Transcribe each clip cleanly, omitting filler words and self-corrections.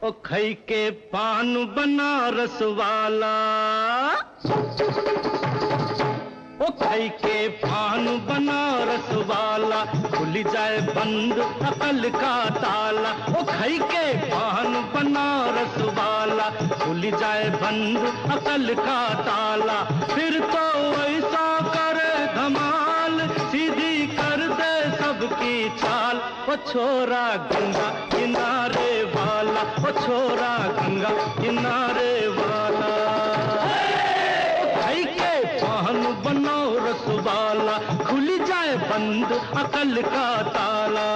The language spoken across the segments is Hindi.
ओ खई के पान बनारस वाला, ओ खई के पान बनारस वाला, खुल जाए बंद अकल का ताला। ओ खई के पान बनारस वाला, खुल जाए बंद अकल का ताला। फिर तो ऐसा करे धमाल, सीधी कर दे सबकी चाल। ओ छोरा गंगा किनारे वाला, ओ छोरा गंगा किनारे वाला। खई के पान बनारस वाला, खुल जाए बंद अकल का ताला।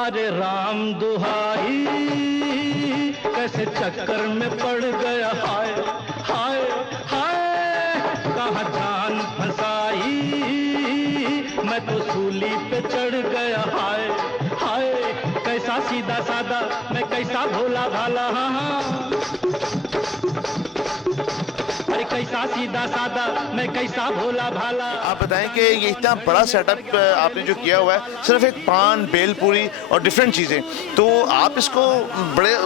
अरे राम दुहाई, कैसे चक्कर में पड़ गया, हाय हाय हाय। कहाँ जान फंसाई, मैं तो सूली पे चढ़ गया, हाय हाय। कैसा सीधा सादा, मैं कैसा भोला भाला, हाँ हाँ। अरे कैसा सीधा सादा, मैं कैसा भोला भाला। आप बताएं कि ये इतना बड़ा सेटअप आपने जो किया हुआ है, सिर्फ एक पान, बेलपूरी और डिफरेंट चीज़ें, तो आप इसको बड़े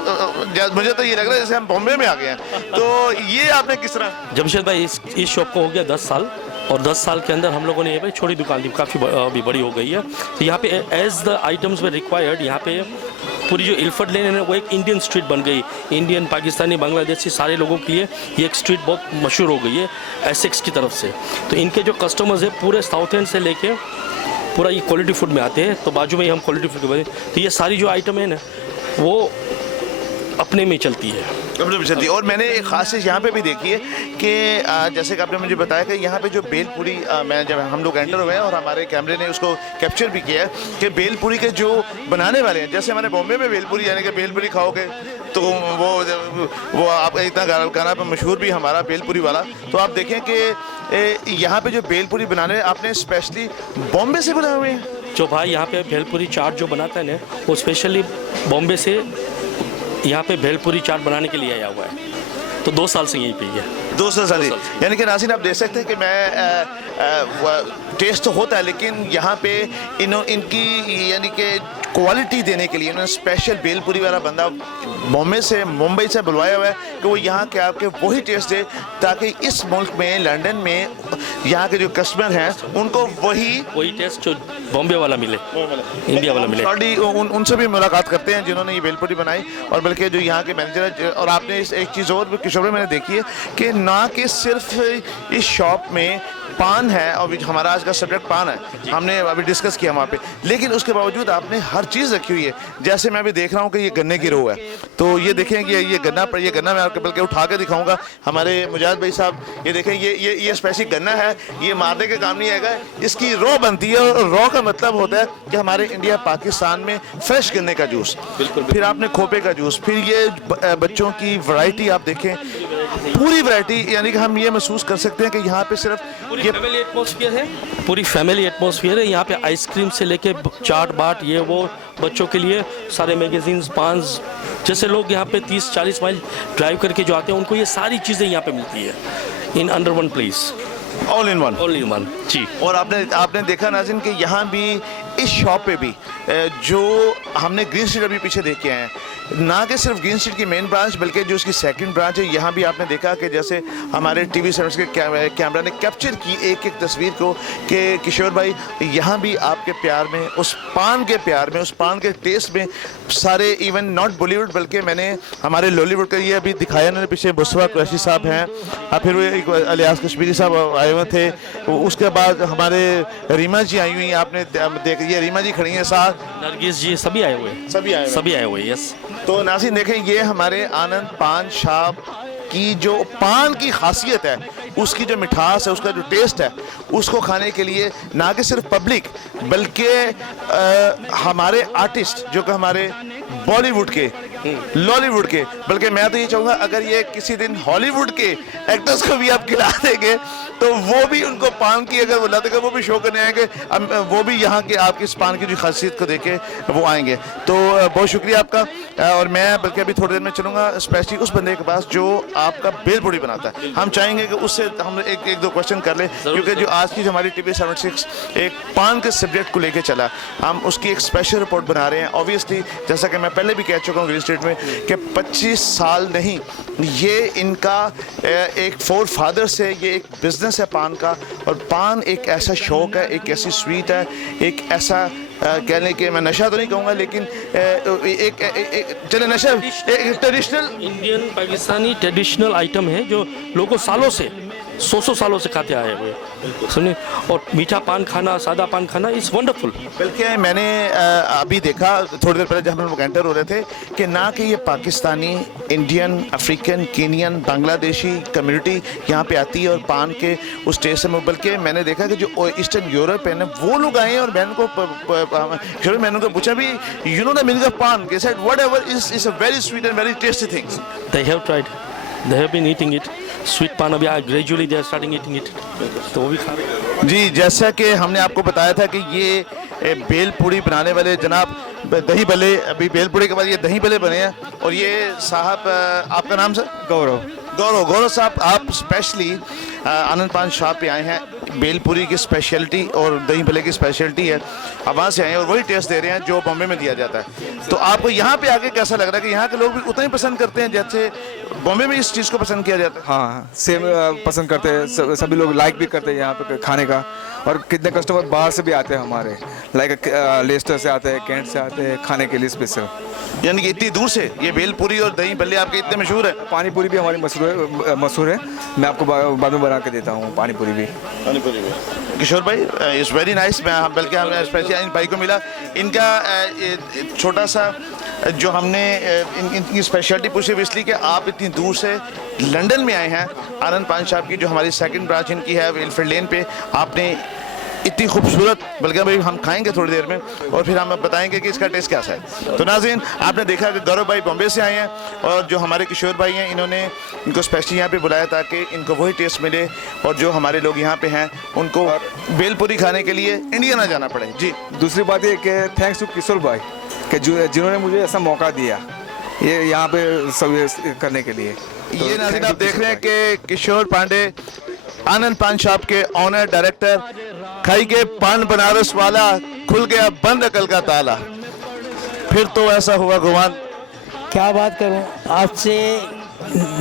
मुझे तो ये लग रहा है जैसे हम बॉम्बे में आ गए हैं। तो ये आपने किस तरह? जमशेद भाई, इस शॉप को हो गया 10 साल, और 10 साल के अंदर हम लोगों ने ये भाई छोटी दुकान दी, काफ़ी अभी बड़ी हो गई है। तो यहाँ पे as the items we required, यहाँ पे पूरी जो इल्फर्ट लेन है ना, वो एक इंडियन स्ट्रीट बन गई। इंडियन, पाकिस्तानी, बांग्लादेशी सारे लोगों के लिए ये एक स्ट्रीट बहुत मशहूर हो गई है एसेक्स की तरफ से। तो इनके जो कस्टमर्स हैं पूरे साउथ एंड से लेके पूरा ये क्वालिटी फूड में आते हैं। तो बाजू में ही हम क्वालिटी फूड के बारे, तो ये सारी जो आइटम है ना वो अपने में चलती है। और मैंने एक खास चीज़ यहाँ पे भी देखी है कि जैसे कि आपने मुझे बताया कि यहाँ पे जो बेलपूरी, मैं जब हम लोग एंटर हुए हैं और हमारे कैमरे ने उसको कैप्चर भी किया है कि बेलपूरी के जो बनाने वाले हैं, जैसे हमारे बॉम्बे में बेलपूरी, यानी कि बेलपूरी खाओगे तो वो आप इतना गाना पर मशहूर भी हमारा बेलपूरी वाला। तो आप देखें कि यहाँ पे जो बेलपूरी बनाने आपने स्पेशली बॉम्बे से बनाए हुए हैं। जो भाई यहाँ पे भेलपुरी चाट जो बनाता है ना, वो स्पेशली बॉम्बे से यहाँ पे भेलपुरी चाट बनाने के लिए आया हुआ है। तो 2 साल से यहीं पे ही है। 2 साल से। यानी कि नाज़रीन आप देख सकते हैं कि मैं टेस्ट तो होता है, लेकिन यहाँ पे इनकी यानी कि क्वालिटी देने के लिए उन्होंने स्पेशल बेलपूरी वाला बंदा मुंबई से बुलवाया हुआ है कि वो यहाँ के आपके वही टेस्ट दे, ताकि इस मुल्क में, लंदन में यहाँ के जो कस्टमर हैं उनको वही टेस्ट जो बॉम्बे वाला मिले, इंडिया वाला मिले। उनसे भी मुलाकात करते हैं जिन्होंने ये बेलपूरी बनाई, और बल्कि जो यहाँ के मैनेजर है। और आपने एक चीज़ और किशोर मैंने देखी है कि ना कि सिर्फ इस शॉप में पान है, और हमारा आज का सब्जेक्ट पान है, हमने अभी डिस्कस किया वहाँ पे, लेकिन उसके बावजूद आपने हर चीज़ रखी हुई है। जैसे मैं अभी देख रहा हूँ कि ये गन्ने की रो है, तो ये देखें कि ये गन्ना मैं आपको बल्कि उठा के दिखाऊंगा। हमारे मुजाहिद भाई साहब, ये देखें, ये स्पेशल गन्ना है, ये मारने के काम नहीं आएगा, इसकी रो बनती है। और रो का मतलब होता है कि हमारे इंडिया पाकिस्तान में फ्रेश गन्ने का जूस, फिर आपने खोपे का जूस, फिर ये बच्चों की वैरायटी आप देखें, पूरी वैरायटी। यानी कि हम ये महसूस कर सकते हैं कि यहाँ पे सिर्फ ये फैमिली एटमॉस्फेयर है, पूरी फैमिली एटमॉस्फेयर है। यहाँ पे आइसक्रीम से लेके चाट बाट, ये वो बच्चों के लिए सारे मैगजीन्स, पान्स, जैसे लोग यहाँ पे 30-40 माइल ड्राइव करके जो आते हैं उनको ये सारी चीज़ें यहाँ पे मिलती है in under one place, all in one जी। और आपने देखा नाज़रीन कि यहाँ भी इस शॉप पे भी जो हमने ग्रीन स्ट्रीट अभी पीछे देख के आए हैं, ना कि सिर्फ ग्रीन स्ट्रीट की मेन ब्रांच बल्कि जो उसकी सेकंड ब्रांच है, यहाँ भी आपने देखा कि जैसे हमारे टीवी सेटर्स के कैमरा ने कैप्चर की एक एक तस्वीर को कि किशोर भाई यहाँ भी आपके प्यार में, उस पान के प्यार में, उस पान के टेस्ट में सारे इवन नॉट बॉलीवुड बल्कि मैंने हमारे लॉलीवुड का ये अभी दिखाया ना, पीछे बुस्रा कुरैशी साहब हैं, फिर वो अलियास कश्मीरी साहब आए हुए थे, उसके बाद हमारे रीमा जी आई हुई, आपने देख ये रीमा जी खड़ी हैं साथ, नरगिस जी, सभी आए हुए यस। तो नाज़रीन देखें, ये हमारे आनंद पान शॉप की जो पान की खासियत है, उसकी जो मिठास है, उसका जो टेस्ट है, उसको खाने के लिए ना कि सिर्फ पब्लिक बल्कि हमारे आर्टिस्ट जो कि हमारे बॉलीवुड के लॉलीवुड के, बल्कि मैं तो ये चाहूँगा अगर ये किसी दिन हॉलीवुड के एक्टर्स को भी आप खिला देंगे तो वो भी उनको पान की अगर बुला देगा वो भी शो करने आएंगे, वो भी यहाँ के आपकी इस पान की जो खासियत को देखे वो आएंगे। तो बहुत शुक्रिया आपका। और मैं बल्कि अभी थोड़ी देर में चलूँगा स्पेशली उस बंदे के पास जो आपका भेलपूरी बनाता है। हम चाहेंगे कि उससे हम एक दो क्वेश्चन कर लें, क्योंकि जो आज की जो हमारी TV 76 एक पान के सब्जेक्ट को लेके चला, हम उसकी एक स्पेशल रिपोर्ट बना रहे हैं। ऑब्वियसली जैसा कि मैं पहले भी कह चुका हूँ ग्रीन स्टेट में कि 25 साल नहीं, ये इनका एक फोर फादर से ये एक बिजनेस है पान का। और पान एक ऐसा शौक है, एक ऐसी स्वीट है, एक ऐसा कहने के मैं नशा तो नहीं कहूँगा लेकिन चले नशा एक traditional Indian Pakistani traditional item है जो लोगों सालों से 100 सालों से खाते आए हुए, सुनिए। और मीठा पान खाना, सादा पान खाना इज़ वंडरफुल। बल्कि मैंने अभी देखा थोड़ी देर पहले जब हम लोग एंटर हो रहे थे कि ना कि ये Pakistani, Indian, African, Kenyon, Bangladeshi community यहाँ पे आती है और पान के उस टेस्ट से, बल्कि मैंने देखा कि जो ईस्टर्न यूरोप है ना वो लोग आए हैं। और मैंने उनको पूछा भी you know the meaning of paan, they said whatever is a very sweet and very tasty things. They have tried, they have been eating it. Sweet pan अभी gradually they are starting eating it. तो वो भी खा रहे हैं। जी, जैसा कि हमने आपको बताया था कि ये भेलपूरी बनाने वाले जनाब दही भले, अभी भेलपूरी के बाद ये दही भले बने हैं। और ये साहब आपका नाम सर? गौरव साहब, आप स्पेशली आनंद पान शॉप पे आए हैं। भेलपूरी की स्पेशलिटी और दही भले की स्पेशलिटी है, आप वहाँ से आए हैं और वही टेस्ट दे रहे हैं जो बॉम्बे में दिया जाता है। तो आपको यहाँ पे आके कैसा लग रहा है कि यहाँ के लोग भी उतना ही पसंद करते हैं जैसे बॉम्बे में इस चीज़ को पसंद किया जाता है? हाँ, सेम पसंद करते हैं, सभी लोग लाइक भी करते हैं यहाँ पे खाने का। और कितने कस्टमर बाहर से भी आते हैं हमारे, लाइक लेस्टर से आते हैं, कैंट से आते हैं खाने के लिए स्पेशल। यानी कि इतनी दूर से ये भेलपूरी और दही भल्ले आपके इतने मशहूर है? पानी पूरी भी हमारी मशहूर है। मैं आपको बाद में बना के देता हूँ पानी पूरी भी। किशोर भाई इज़ वेरी नाइस। मैं बल्कि हमें स्पेशली इन भाई को मिला, इनका छोटा सा जो हमने इनकी स्पेशलिटी पूछी इसलिए कि आप इतनी दूर से लंदन में आए हैं। आनंद पान शॉप की जो हमारी सेकंड ब्रांच इनकी है विलफील्ड लेन पे, आपने इतनी खूबसूरत, बल्कि भाई हम खाएंगे थोड़ी देर में और फिर हम बताएंगे कि इसका टेस्ट कैसा है। तो नाज़रीन, आपने देखा कि गौरव भाई बॉम्बे से आए हैं और जो हमारे किशोर भाई हैं इन्होंने इनको स्पेशली यहाँ पे बुलाया ताकि इनको वही टेस्ट मिले और जो हमारे लोग यहाँ पे हैं उनको भेलपूरी खाने के लिए इंडिया ना जाना पड़े। जी, दूसरी बात ये कि थैंक्स टू किशोर भाई कि जिन्होंने मुझे ऐसा मौका दिया ये यहाँ पे सब करने के लिए। ये नाज़रीन आप देख रहे हैं कि किशोर पांडे आनंद पान शॉप के ऑनर डायरेक्टर, खाई के पान बनारस वाला, खुल गया बंद अकल का ताला। फिर तो ऐसा हुआ गुमान। क्या बात करूं, आज से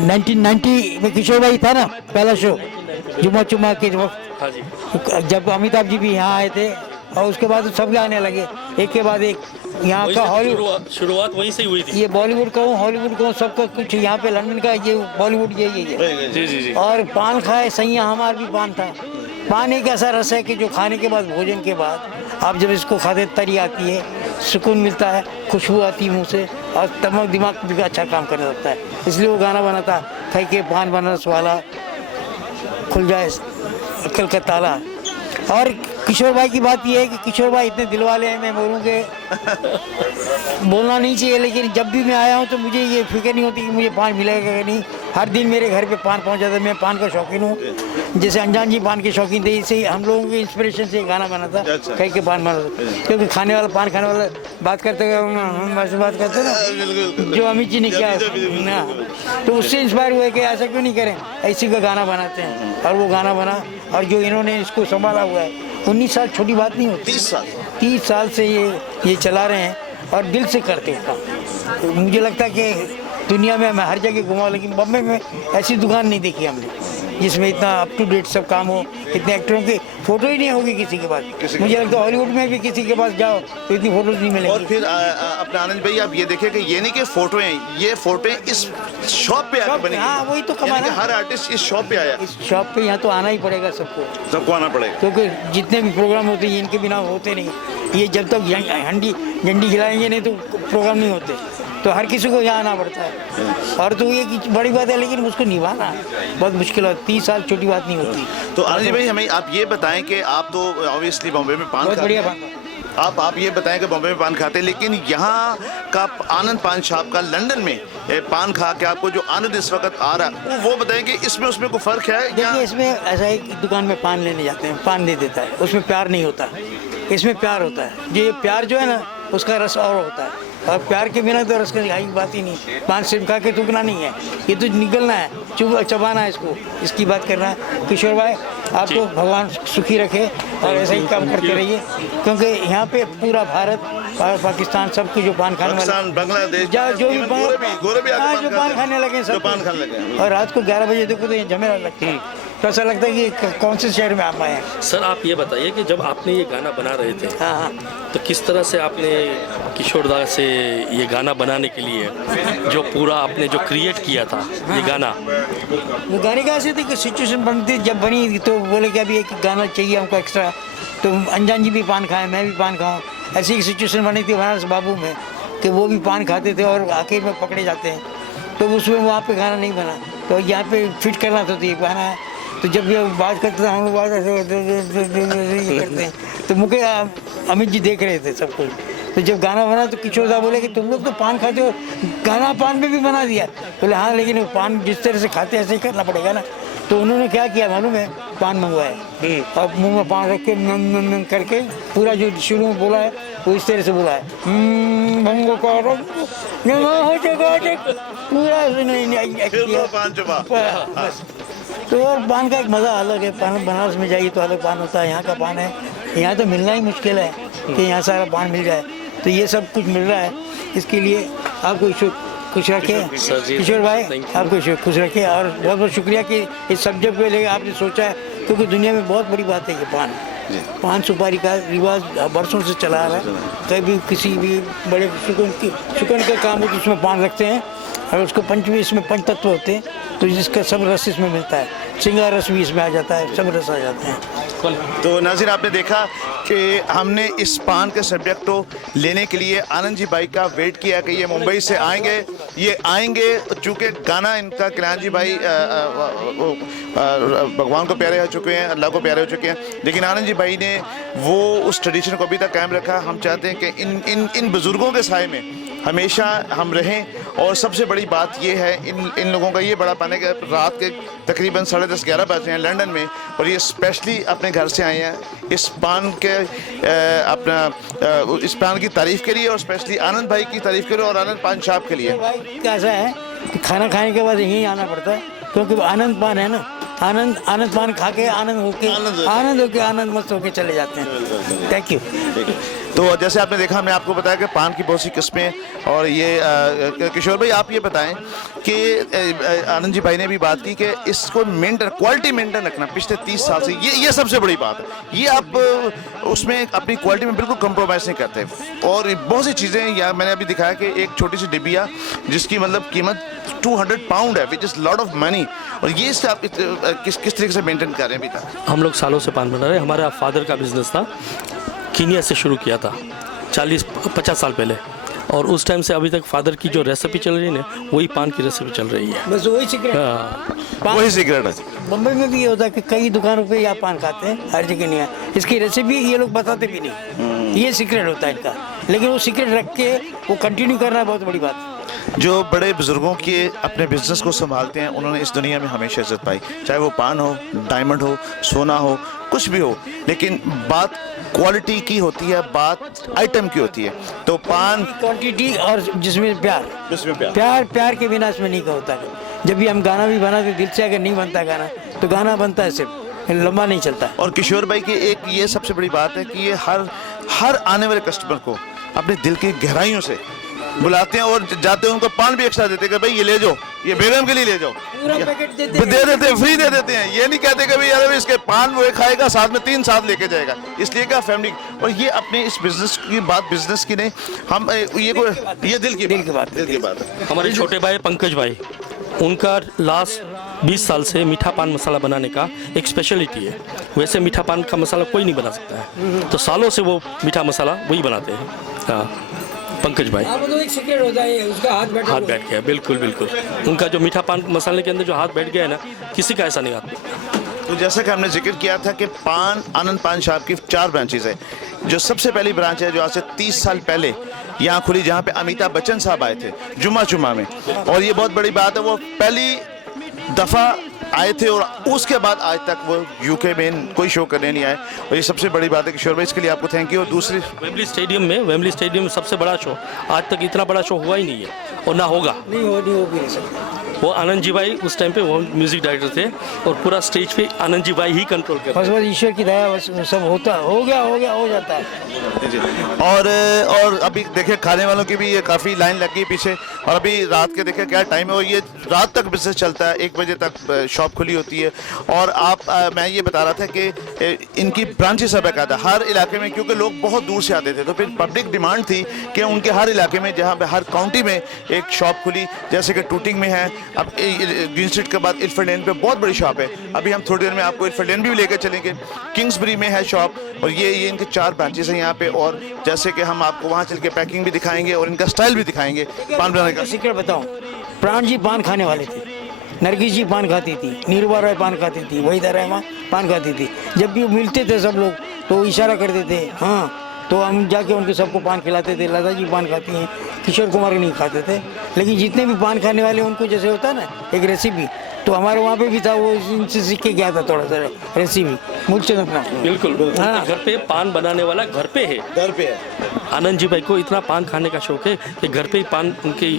1990 में किशोर भाई था ना पहला शो जुम्मा चुम्मा के वक्त, हाँ जी, जब अमिताभ जी भी यहाँ आए थे और उसके बाद सब आने लगे एक के बाद एक। यहाँ का हॉलीवुड शुरुआत वहीं से ही हुई थी। ये बॉलीवुड का हूँ, हॉलीवुड का हूँ, सबका कुछ यहाँ पे लंदन का ये बॉलीवुड यही है। जी जी जी। और पान खाए सैया, हमारा भी पान था। पान एक ऐसा रस है कि जो खाने के बाद, भोजन के बाद आप जब इसको खाते तरी आती है, सुकून मिलता है, खुशबू आती है मुँह से और दिमाग भी अच्छा काम करने लगता है। इसलिए वो गाना बना था, खाई के पान बनारस वाला, खुल जाए अकल का ताला। और किशोर भाई की बात यह है कि किशोर भाई इतने दिल वाले हैं, मैं बोलूँगे बोलना नहीं चाहिए, लेकिन जब भी मैं आया हूँ तो मुझे ये फिक्र नहीं होती कि मुझे पान मिलेगा कि नहीं। हर दिन मेरे घर पे पान पहुँच जाता है। मैं पान का शौकीन हूँ, जैसे अनजान जी पान के शौकीन थे, इससे हम लोगों के इंस्पिरेशन से गाना बना था कहीं के पान बना था। क्योंकि खाने वाला, पान खाने वाला बात करते हम वैसे बात करते ना जो अमित जी ने किया ना, तो उससे इंस्पायर हुए कि ऐसा क्यों नहीं करें, ऐसी का गाना बनाते हैं। और वो गाना बना, और जो इन्होंने इसको संभाला हुआ है, 19 साल छोटी बात नहीं होती, 30 साल से ये चला रहे हैं और दिल से करते हैं काम। तो मुझे लगता है कि दुनिया में मैं हर जगह घुमा, लेकिन बम्बई में ऐसी दुकान नहीं देखी हमने जिसमें इतना अप टू डेट सब काम हो, इतने एक्टरों की फोटो ही नहीं होगी किसी के पास। मुझे लगता है हॉलीवुड में भी किसी के पास जाओ तो इतनी फोटोज नहीं मिलेगी। और फिर अपने आनंद भाई आप ये देखें कि ये नहीं कि फोटोएं, ये फोटोएं इस शॉप पे आके बनी। हाँ, वही तो कमाल है, हर आर्टिस्ट इस शॉप पे आया। इस शॉप पे यहाँ तो आना ही पड़ेगा सबको आना पड़ेगा, क्योंकि जितने भी प्रोग्राम होते हैं इनके बिना होते नहीं। ये जब तक झंडी खिलाएंगे नहीं तो प्रोग्राम नहीं होते। तो हर किसी को यहाँ आना पड़ता है। और तो ये बड़ी बात है, लेकिन उसको निभाना बहुत मुश्किल है। 30 साल छोटी बात नहीं होती। तो आनंद भाई हमें आप ये बताएं कि आप तो ऑब्वियसली बॉम्बे में पान बहुत बढ़िया खाते आप ये बताएं कि बॉम्बे में पान खाते हैं, लेकिन यहाँ का आनंद पान शॉप का लंदन में पान खा के आपको जो आनंद इस वक्त आ रहा है वो बताएं कि इसमें उसमें कोई फ़र्क है या देखिए, इसमें ऐसा है कि दुकान में पान लेने जाते हैं, पान दे देता है, उसमें प्यार नहीं होता, इसमें प्यार होता है। ये प्यार जो है ना, उसका रस और होता है, और प्यार के बिना तो रस की बात ही नहीं। पान सिर्फ खा के थूकना नहीं है, ये तो निकलना है, चबाना है इसको, इसकी बात करना है। किशोर भाई, आपको भगवान सुखी रखे और ऐसे ही काम करते रहिए, क्योंकि यहाँ पे पूरा भारत और पाकिस्तान सब जो पान खाने पाकिस्तान, बांग्लादेश, जो भी गोरे भी हाँ, जो पान खाने लगे सब पान खाने लगे। और रात को 11 बजे देखो तो ये झमेला लगता है, तो ऐसा लगता है कि कौन से शहर में आप आए हैं। सर आप ये बताइए कि जब आपने ये गाना बना रहे थे, हाँ हाँ, तो किस तरह से आपने किशोर दा से ये गाना बनाने के लिए जो पूरा आपने जो क्रिएट किया था ये गाना? वो गाने का ऐसे थे कि सिचुएशन बनती जब बनी तो बोले कि अभी एक गाना चाहिए हमको एक्स्ट्रा, तो अनजान जी भी पान खाए, मैं भी पान खाऊं, ऐसी एक सिचुएशन बनी थी बनारस बाबू में कि वो भी पान खाते थे और आखिर में पकड़े जाते हैं, तो उसमें वहाँ पे गाना नहीं बना, तो यहाँ पे फिट करना था, तो ये गाना है। तो जब ये बात करते थे हम लोग, बात ऐसे करते हैं, तो मुझे अमित जी देख रहे थे सब कुछ। तो जब गाना बना तो किशोर दा बोले कि तुम लोग तो पान खाते हो, गाना पान में भी बना दिया। बोले हाँ, लेकिन वो पान जिस तरह से खाते ऐसे ही करना पड़ेगा ना। तो उन्होंने क्या किया मालूम है, पान मंगवाए और मुंह में पान रख के नम करके पूरा जो शुरू में बोला है वो इस तरह से बोला है, पूरा बस। तो और पान का एक मज़ा अलग है, पान बनारस में जाइए तो अलग पान होता है, यहाँ का पान है, यहाँ तो मिलना ही मुश्किल है कि यहाँ सारा पान मिल जाए, तो ये सब कुछ मिल रहा है। इसके लिए आपको खुश रखे किशोर भाई, आपको खुश रखे और बहुत बहुत शुक्रिया कि इस सब्जेक्ट पे लेकर आपने सोचा है, क्योंकि दुनिया में बहुत बड़ी बात है कि पान सुपारी का रिवाज बरसों से चला आ रहा है। कभी किसी भी बड़े सुकून का काम हो तो उसमें पान रखते हैं, और उसको इसमें पंच तत्व होते हैं, तो जिसका सब रस इसमें मिलता है, सिंगार रस भी इसमें आ जाता है, सब रस आ जाते हैं। तो नाज़रीन, आपने देखा कि हमने इस पान के सब्जेक्ट को लेने के लिए आनंद जी भाई का वेट किया कि ये मुंबई से आएंगे, ये आएंगे, चूँकि गाना इनका कल्याण जी भाई भगवान को प्यारे हो चुके हैं, अल्लाह को प्यारे हो चुके हैं, लेकिन आनंद जी भाई ने वो उस ट्रेडिशन को अभी तक कायम रखा। हम चाहते हैं कि इन बुज़ुर्गों के साए में हमेशा हम रहें, और सबसे बड़ी बात ये है, इन लोगों का ये बड़ा पाने के रात के तकरीबन 10:30-11 बजे हैं लंदन में, और ये स्पेशली अपने घर से आए हैं इस पान के इस पान की तारीफ़ के लिए, और स्पेशली आनंद भाई की तारीफ़ के लिए और आनंद पान शॉप के लिए। भाई कैसा है कि खाना खाने के बाद यहीं आना पड़ता है, क्योंकि आनंद पान है ना, आनंद पान खा के आनंद होके आनंद मस्त होके चले जाते हैं। Thank you. तो जैसे आपने देखा, हमने आपको बताया कि पान की बहुत सी किस्में, और ये किशोर भाई आप ये बताएं कि आनंद जी भाई ने भी बात की कि इसको क्वालिटी मेंटेन रखना पिछले 30 साल से, ये सबसे बड़ी बात है। ये आप उसमें अपनी क्वालिटी में बिल्कुल कंप्रोमाइज़ नहीं करते, और बहुत सी चीज़ें या मैंने अभी दिखाया कि एक छोटी सी डिबिया जिसकी मतलब कीमत 200 पाउंड है, which is lot of money, और ये इससे आप किस तरीके से मेंटेन कर रहे हैं अभी तक? हम लोग सालों से पान बना रहे हैं। हमारा फादर का बिजनेस था, कीनिया से शुरू किया था 40-50 साल पहले, और उस टाइम से अभी तक फादर की जो रेसिपी चल रही है ना, वही पान की रेसिपी चल रही है। बस वही सीक्रेट, वही सीक्रेट है। बम्बई में भी ये होता है कि कई दुकानों पे आप पान खाते हैं, हर जगह नहीं है, इसकी रेसिपी ये लोग बताते भी नहीं, ये सीक्रेट होता है इनका, लेकिन वो सीक्रेट रख के वो कंटिन्यू करना बहुत बड़ी बात है। जो बड़े बुजुर्गों के अपने बिजनेस को संभालते हैं, उन्होंने इस दुनिया में हमेशा इज्जत पाई, चाहे वो पान हो, डायमंड हो, सोना हो, कुछ भी हो, लेकिन बात क्वालिटी की होती है, बात आइटम की होती है। तो पान क्वांटिटी और जिसमें प्यार के बिना इसमें नहीं होता। जब भी हम गाना भी बनाते दिल से, अगर नहीं बनता गाना तो गाना बनता है सिर्फ, लंबा नहीं चलता। और किशोर भाई की एक ये सबसे बड़ी बात है कि ये हर आने वाले कस्टमर को अपने दिल की गहराइयों से बुलाते हैं, और जाते हैं उनको पान भी एक्स्ट्रा देते हैं कि भाई ये ले जाओ, ये बेगम के लिए ले जाओ, पूरा पैकेट दे देते हैं, फ्री दे देते हैं। ये नहीं कहते कि भाई यार इसके पान वो खाएगा, साथ में 3 साथ लेके जाएगा, इसलिए क्या फैमिली। और ये अपने इस बिजनेस की बात, बिजनेस की नहीं, हम ये दिल की बात है। हमारे छोटे भाई पंकज भाई, उनका लास्ट 20 साल से मीठा पान मसाला बनाने का एक स्पेशलिटी है। वैसे मीठा पान का मसाला कोई नहीं बना सकता है, तो सालों से वो मीठा मसाला वही बनाते हैं। हाँ, पंकज भाई, तो एक सीक्रेट होता है, उसका हाथ बैठ गया। बिल्कुल उनका जो मीठा पान मसाले के अंदर जो हाथ बैठ गया है ना, किसी का ऐसा नहीं आता। तो जैसा कि हमने जिक्र किया था कि आनंद पान शॉप की 4 ब्रांचेज है, जो सबसे पहली ब्रांच है जो आज से 30 साल पहले यहाँ खुली, जहाँ पे अमिताभ बच्चन साहब आए थे जुम्मा में, और ये बहुत बड़ी बात है, वो पहली दफ़ा आए थे और उसके बाद आज तक वो यूके में कोई शो करने नहीं आए, और ये सबसे बड़ी बात है किशोर भाई, इसके लिए आपको थैंक यू। और दूसरी वेम्बली स्टेडियम में सबसे बड़ा शो, आज तक इतना बड़ा शो हुआ ही नहीं है और ना होगा। नहीं हो भी नहीं सकता। वो आनंद जी भाई उस टाइम पे वो म्यूजिक डायरेक्टर थे और पूरा स्टेज पे आनंद जी भाई ही कंट्रोल करते। बस ईश्वर की दया, बस सब होता हो जाता है। और अभी देखिए खाने वालों की भी ये काफ़ी लाइन लग गई पीछे, और अभी रात के देखिए क्या टाइम है, और ये रात तक बिजनेस चलता है, 1 बजे तक शॉप खुली होती है। और मैं ये बता रहा था कि इनकी ब्रांचेस है बाकायदा हर इलाके में, क्योंकि लोग बहुत दूर से आते थे, तो फिर पब्लिक डिमांड थी कि उनके हर इलाके में, जहाँ पे हर काउंटी में एक शॉप खुली, जैसे कि टूटिंग में है, अब ग्रीन स्ट्रीट के बाद इल्फर्ड लेन पे बहुत बड़ी शॉप है। अभी हम थोड़ी देर में आपको इल्फर्ड लेन भी लेकर चलेंगे। किंग्सबरी में है शॉप, और ये इनके 4 ब्रांचेस हैं यहाँ पे, और जैसे कि हम आपको वहाँ चल के पैकिंग भी दिखाएंगे और इनका स्टाइल भी दिखाएंगे पान बनाने का। सीक्रेट बताऊं, प्राण जी पान खाने वाले थे, नरगिस जी पान खाती थी, नीरूबा राय पान खाती थी, वहीदा रहमान पान खाती थी। जब भी मिलते थे सब लोग तो इशारा करते थे, हाँ, तो हम जाके उनके सबको पान खिलाते थे। लता जी पान खाती हैं, किशोर कुमार नहीं खाते थे, लेकिन जितने भी पान खाने वाले उनको जैसे होता है ना एक रेसिपी, तो हमारे वहाँ पे भी था, वो इनसे सीख के गया था थोड़ा सा रेसिपी मूलचंद अपना। बिल्कुल हाँ। घर पे पान बनाने वाला घर पे है। आनंद जी भाई को इतना पान खाने का शौक है कि घर पे ही पान उनके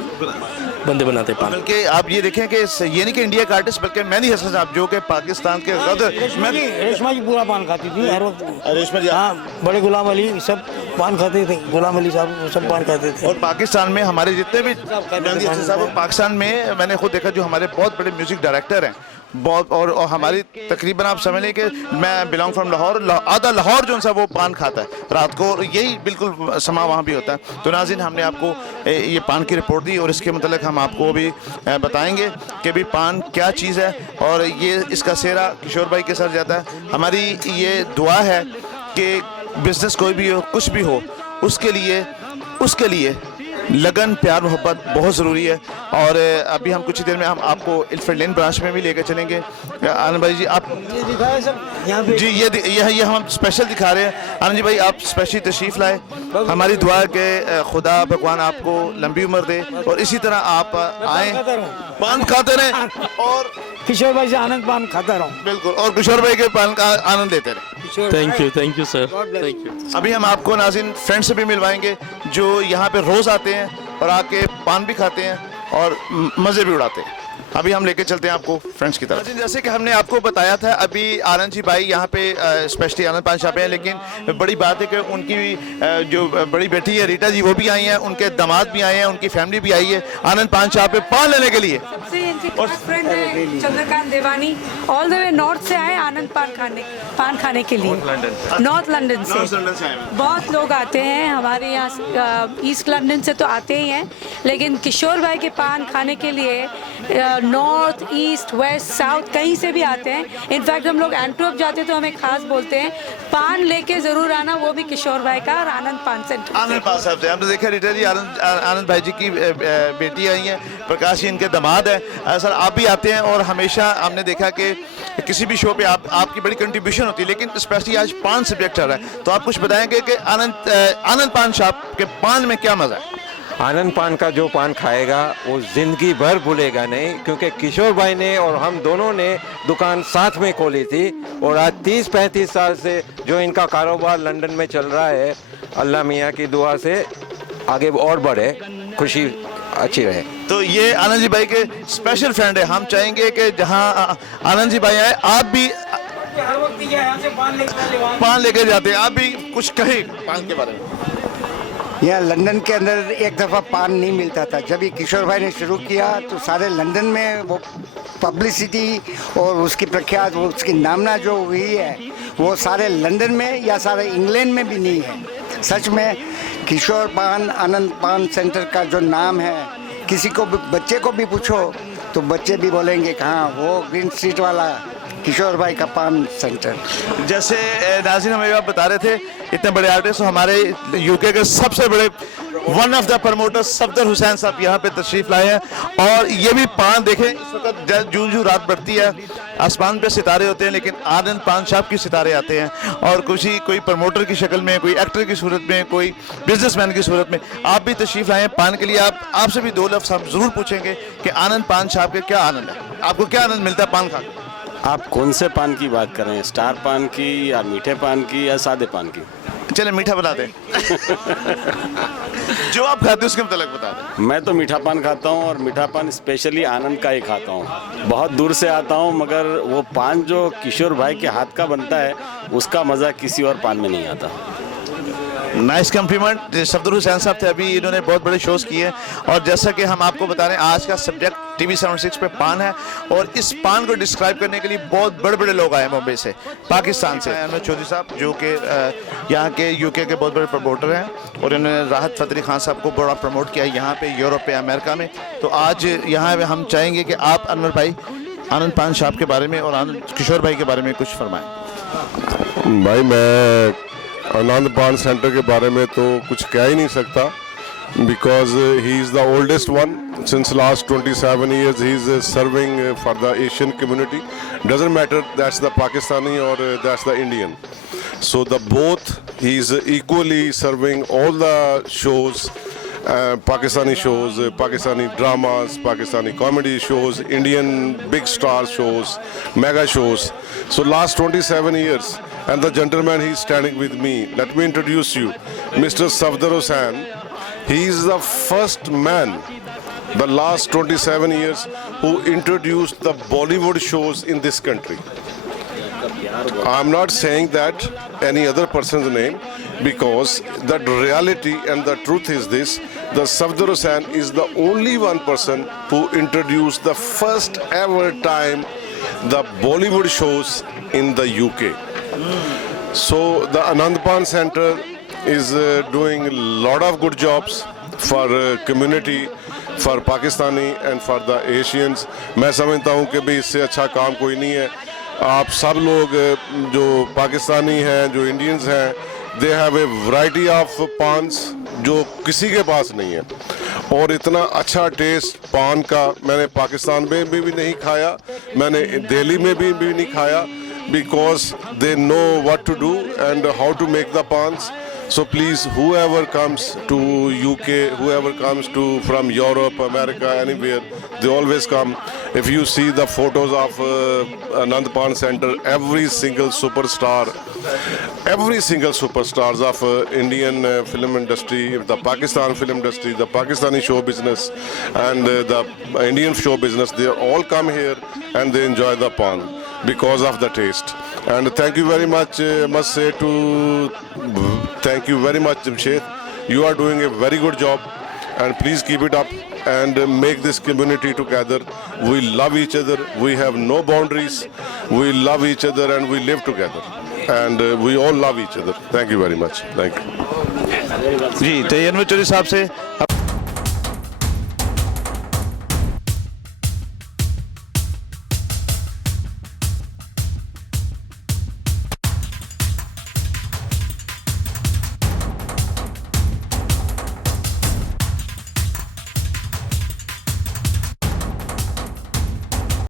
बंदे बनाते पान। बल्कि आप ये देखें कि ये नहीं कि इंडिया का आर्टिस्ट, बल्कि मैनी हसन साहब जो कि पाकिस्तान के रेशमा जी पूरा पान खाती थी हर वक्त। रेशमा जी, हाँ, बड़े गुलाम अली सब पान खाते थे, गुलाम अली साहब सब पान खाते थे। और पाकिस्तान में हमारे जितने भी मेहंदी हसन साहब, पाकिस्तान में मैंने खुद देखा, जो हमारे बहुत बड़े म्यूजिक डायरेक्टर हैं बहुत, और हमारी तकरीबन आप समझ लें कि मैं बिलोंग फ्रॉम लाहौर, आधा लाहौर जो सा वो पान खाता है रात को, और यही बिल्कुल समा वहाँ भी होता है। तो नाज़रीन, हमने आपको ये पान की रिपोर्ट दी, और इसके मतलब हम आपको भी बताएंगे कि भी पान क्या चीज़ है, और ये इसका सेहरा किशोर भाई के साथ जाता है। हमारी ये दुआ है कि बिज़नेस कोई भी हो, कुछ भी हो, उसके लिए लगन, प्यार, मोहब्बत बहुत ज़रूरी है। और अभी हम कुछ ही देर में हम आपको इल्फर्ड लेन ब्रांच में भी लेकर चलेंगे। आनंद भाई जी, आप ये दिखाया सब यहाँ पे जी, ये हम स्पेशल दिखा रहे हैं। आनंद जी भाई, आप स्पेशली तशरीफ़ लाए, हमारी दुआ है कि खुदा भगवान आपको लंबी उम्र दे, और इसी तरह आप आए, पान खाते रहें, और किशोर भाई से आनंद पान खाता रहूँ। बिल्कुल, और किशोर भाई के पान का आनंद लेते रहें। Thank you sir, thank you. अभी हम आपको नाज़रीन फ्रेंड से भी मिलवाएंगे जो यहाँ पे रोज़ आते हैं और आके पान भी खाते हैं और मज़े भी उड़ाते हैं। अभी हम लेके चलते हैं आपको फ्रेंड्स की तरफ। जैसे कि हमने आपको बताया था, अभी आनंद जी भाई यहाँ पे स्पेशली आनंद पान शॉप है, लेकिन बड़ी बात है कि उनकी जो बड़ी बेटी है रीटा जी, वो भी आई हैं, उनके दामाद भी आए हैं, उनकी फैमिली भी आई है आनंद पान शॉप पे पान लेने के लिए। और फ्रेंड है चंद्रकांत देवानी, ऑल द वे नॉर्थ से आए आनंद पान खाने के लिए, नॉर्थ लंदन से बहुत लोग आते हैं। हमारे यहाँ ईस्ट लंदन से तो आते ही हैं, लेकिन किशोर भाई के पान खाने के लिए नॉर्थ, ईस्ट, वेस्ट, साउथ कहीं से भी आते हैं। इनफैक्ट हम लोग एंट्रोप जाते तो हमें खास बोलते हैं पान लेके जरूर आना, वो भी किशोर भाई का और आनंद पान सेंटर। आनंद पान साहब से हमने देखा रीटा जी, आनंद भाई जी की बेटी आई है, प्रकाश जी इनके दामाद है। सर, आप भी आते हैं और हमेशा हमने देखा कि किसी भी शो पे आपकी बड़ी कंट्रीब्यूशन होती है, लेकिन स्पेशली आज पान सब्जेक्ट चल रहा है, तो आप कुछ बताएंगे कि आनंद पान शॉप के पान में क्या मज़ा है? आनंद पान का जो पान खाएगा वो ज़िंदगी भर भूलेगा नहीं, क्योंकि किशोर भाई ने और हम दोनों ने दुकान साथ में खोली थी, और आज 30-35 साल से जो इनका कारोबार लंदन में चल रहा है, अल्लाह मियाँ की दुआ से आगे और बढ़े, खुशी अच्छी रहे। तो ये आनंद जी भाई के स्पेशल फ्रेंड है। हम चाहेंगे कि जहाँ आनंद जी भाई आए, आप भी पान लेके जाते हैं, आप भी कुछ कहें पान के बारे में। यहाँ लंदन के अंदर एक दफ़ा पान नहीं मिलता था, जब ये किशोर भाई ने शुरू किया तो सारे लंदन में वो पब्लिसिटी और उसकी प्रख्यात, वो उसकी नामना जो हुई है, वो सारे लंदन में या सारे इंग्लैंड में भी नहीं है। सच में किशोर पान, आनंद पान सेंटर का जो नाम है, किसी को भी, बच्चे को भी पूछो तो बच्चे भी बोलेंगे कि हाँ, वो ग्रीन स्ट्रीट वाला किशोर भाई का पान सेंटर। जैसे नाज़रीन हमें आप बता रहे थे, इतने बड़े आर्टिस्ट हमारे यूके के सबसे बड़े one of the promoters Safdar Hussain साहब यहाँ पे तशरीफ लाए हैं। और ये भी पान देखें, इस वक्त जूं जूं रात बढ़ती है आसमान पे सितारे होते हैं, लेकिन आनंद पान शॉप की सितारे आते हैं। और कोई प्रमोटर की शक्ल में, कोई एक्टर की सूरत में, कोई बिजनेसमैन की सूरत में आप भी तशरीफ लाए हैं पान के लिए। आपसे भी दो लफ्ज़ हम ज़रूर पूछेंगे कि आनंद पान शॉप के क्या आनंद है, आपको क्या आनंद मिलता है पान खा के? आप कौन से पान की बात कर रहे हैं, स्टार पान की या मीठे पान की या सादे पान की? चले मीठा बना दें। जो आप खाते हैं उसके मतलब बता दें। मैं तो मीठा पान खाता हूँ और मीठा पान स्पेशली आनंद का ही खाता हूँ। बहुत दूर से आता हूँ, मगर वो पान जो किशोर भाई के हाथ का बनता है उसका मज़ा किसी और पान में नहीं आता। Nice complement. सफदर हुसैन साहब थे, अभी इन्होंने बहुत बड़े शोज़ किए हैं। और जैसा कि हम आपको बता रहे हैं, आज का सब्जेक्ट TV 76 पे पान है। और इस पान को डिस्क्राइब करने के लिए बहुत बड़े बड़े लोग आए मुंबई से, पाकिस्तान से। अहमद चौधरी साहब जो कि यहाँ के यूके के बहुत बड़े प्रमोटर हैं, और इन्होंने राहत फ़तेह अली खान साहब को बड़ा प्रमोट किया यहाँ पे, यूरोप पे, अमेरिका में। तो आज यहाँ हम चाहेंगे कि आप अनवर भाई आनंद पान शॉप के बारे में और आनंद किशोर भाई के बारे में कुछ फरमाएं। भाई मैं आनंद पान सेंटर के बारे में तो कुछ कह ही नहीं सकता, because he is the oldest one. Since last 27 years he is serving for the Asian community. Doesn't matter that's the Pakistani or that's the Indian. So the both he is equally serving all the shows, Pakistani shows, Pakistani dramas, Pakistani comedy shows, Indian big star shows, mega shows. So last 27 years, and the gentleman he is standing with me. Let me introduce you, Mr. Safdar Hussain. He is the first man, the last 27 years, who introduced the Bollywood shows in this country. I'm not saying that any other person's name, because the reality and the truth is this: the Safdar Hussain is the only one person who introduced the first ever time the Bollywood shows in the UK. So the Anand Pan Center is doing a lot of good jobs for community, for Pakistani and for the Asians. मैं समझता हूँ कि भी इससे अच्छा काम कोई नहीं है। आप सब लोग जो पाकिस्तानी हैं, जो इंडियंस हैं, they have a variety of पान्स जो किसी के पास नहीं है। और इतना अच्छा टेस्ट पान का मैंने पाकिस्तान में भी नहीं खाया, मैंने दिल्ली में भी नहीं खाया, because they know what to do and how to make the pans. So please, whoever comes to UK, whoever comes to from Europe, America, anywhere, they always come. If you see the photos of Anand Pan Center, every single superstars of Indian film industry, the Pakistan film industry, the Pakistani show business, and the Indian show business, they all come here and they enjoy the pan because of the taste. And thank you very much, thank you very much, Jamshed. You are doing a very good job, and please keep it up and make this community together. We love each other, we have no boundaries, we love each other and we live together, and we all love each other. Thank you very much. Thank you. जी, तो ये अनवर चौधरी साहब से